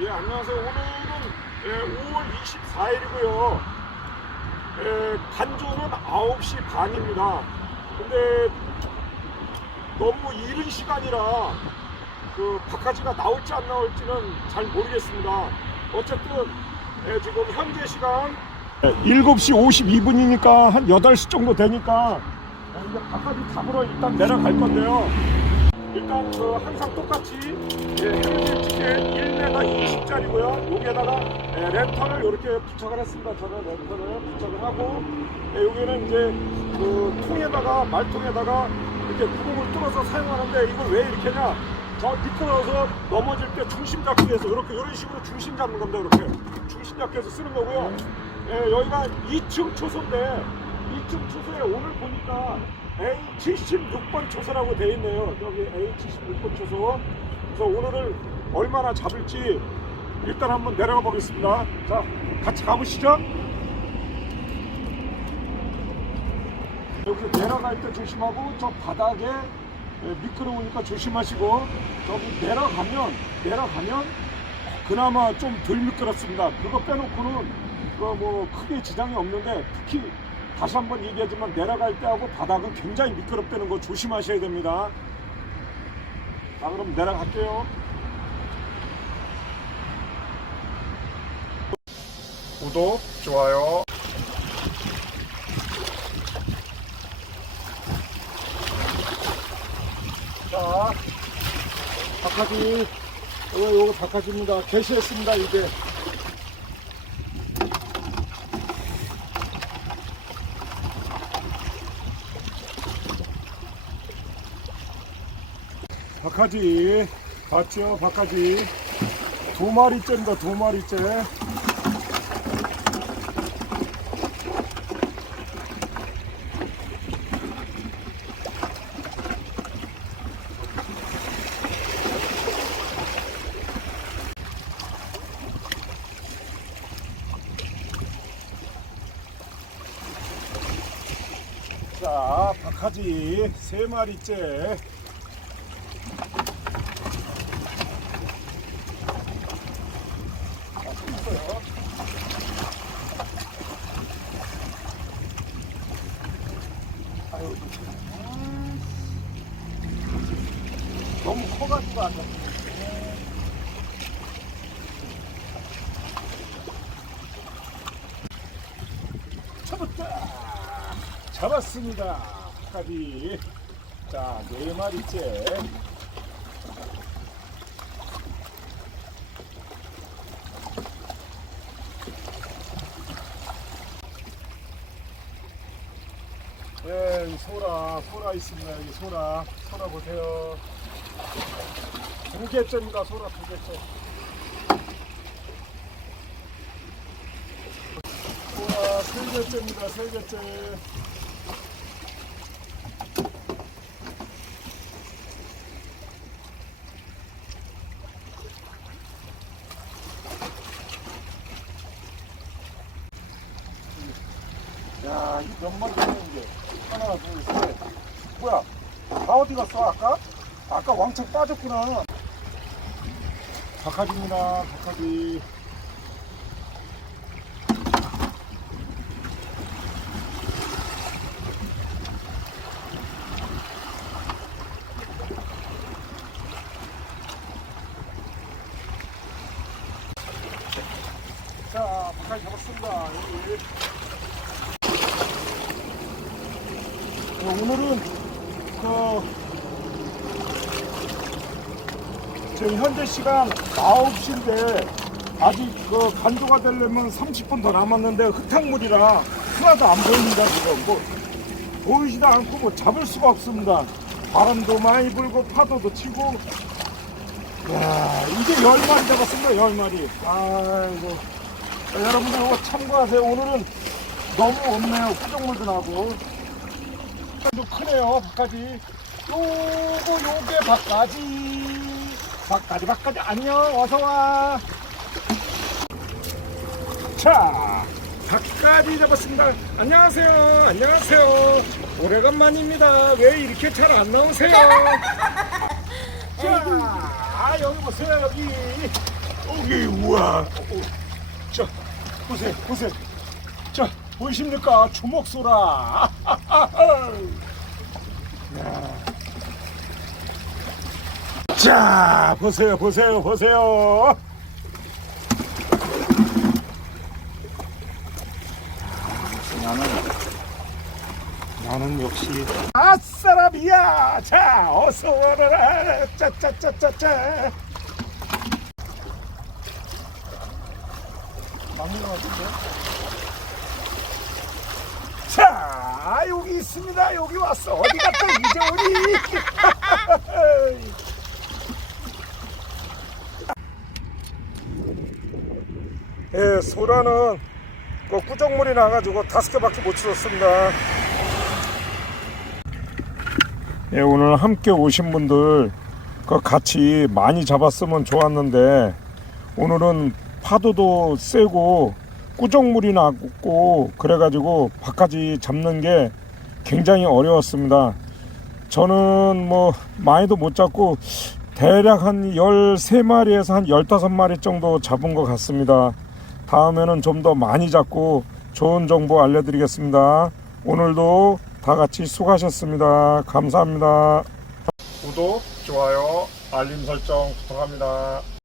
예, 안녕하세요. 오늘은 예, 5월 24일이고요. 예, 간조는 9시 반입니다. 근데 너무 이른 시간이라 그 바카지가 나올지 안 나올지는 잘 모르겠습니다. 어쨌든 예, 지금 현재 시간 7시 52분이니까 한 8시 정도 되니까 예, 이제 바카지 잡으러 일단 내려갈 건데요. 일단 그 항상 똑같이 예, 헤어질 티켓 1m 20짜리고요. 여기에다가 예, 랜턴을 이렇게 부착을 했습니다. 저는 랜턴을 부착을 하고 예, 여기는 이제 그 통에다가 말통에다가 이렇게 구멍을 뚫어서 사용하는데 이걸 왜 이렇게 하냐? 저 미끄러워서 넘어질 때 중심 잡기 위해서 이렇게 이런 식으로 중심 잡는 겁니다. 이렇게 중심 잡기 위해서 쓰는 거고요. 예, 여기가 2층 초소인데 2층 초소에 오늘 보니까 A76번 초소라고 돼 있네요. 여기 A76번 초소. 그래서 오늘을 얼마나 잡을지 일단 한번 내려가 보겠습니다. 자, 같이 가보시죠. 여기 내려갈 때 조심하고 저 바닥에 예, 미끄러우니까 조심하시고 저기 내려가면 내려가면 그나마 좀 덜 미끄럽습니다. 그거 빼놓고는 그뭐 크게 지장이 없는데 특히 다시 한번 얘기하지만 내려갈 때하고 바닥은 굉장히 미끄럽다는 거 조심하셔야 됩니다. 자 그럼 내려갈게요. 구독, 좋아요. 자, 바카지, 요거, 요거 바카지입니다. 게시했습니다, 이제. 바카지, 봤죠? 바카지. 두 마리째입니다, 두 마리째. 자, 바카지 세 마리째. 너무 커가지고 안 돼. 잡았습니다. 까비. 자, 네 마리째. 소라, 소라 있습니다. 여기 소라, 소라 보세요. 두 개째입니다. 소라 두 개째. 소라 세 개째입니다. 세 개째. 야, 이몇 마리 되는데? 하나, 둘, 셋. 뭐야? 다 어디 갔어, 아까? 아까 왕창 빠졌구나. 박하지입니다, 박하지. 자, 박하지 잡았습니다. 여기. 오늘은 그 지금 현재 시간 9시인데 아직 그 간조가 되려면 30분 더 남았는데 흙탕물이라 하나도 안 보입니다 지금. 뭐 보이지도 않고 뭐 잡을 수가 없습니다. 바람도 많이 불고 파도도 치고. 야 이제 10마리 잡았습니다 10마리. 아이고. 자, 여러분들 참고하세요. 오늘은 너무 없네요. 후정물도 나고 좀 크네요 박가지 요거 요게 박가지 박가지 박가지 안녕 어서와. 자 박가지 잡았습니다. 안녕하세요 안녕하세요. 오래간만입니다. 왜 이렇게 잘 안 나오세요? 자 아, 여기 보세요 여기. 오기 우와. 어, 자 보세요 보세요. 자 보이십니까 주먹소라. 자 보세요 보세요 보세요. 나는 나는 역시 아싸라비야. 자 어서 와라. 짜짜짜짜짜. 맞는 것 같은데. 자 여기 있습니다. 여기 왔어. 어디 갔다 이재훈이. 예, 소라는 그 꾸정물이 나가지고 다섯 개밖에 못 치웠습니다. 예, 오늘 함께 오신 분들 그 같이 많이 잡았으면 좋았는데 오늘은 파도도 세고 꾸정물이 나고 그래가지고 바까지 잡는 게 굉장히 어려웠습니다. 저는 뭐 많이도 못 잡고 대략 한 13마리에서 한 15마리 정도 잡은 것 같습니다. 다음에는 좀 더 많이 잡고 좋은 정보 알려드리겠습니다. 오늘도 다 같이 수고하셨습니다. 감사합니다. 구독, 좋아요, 알림 설정 부탁합니다.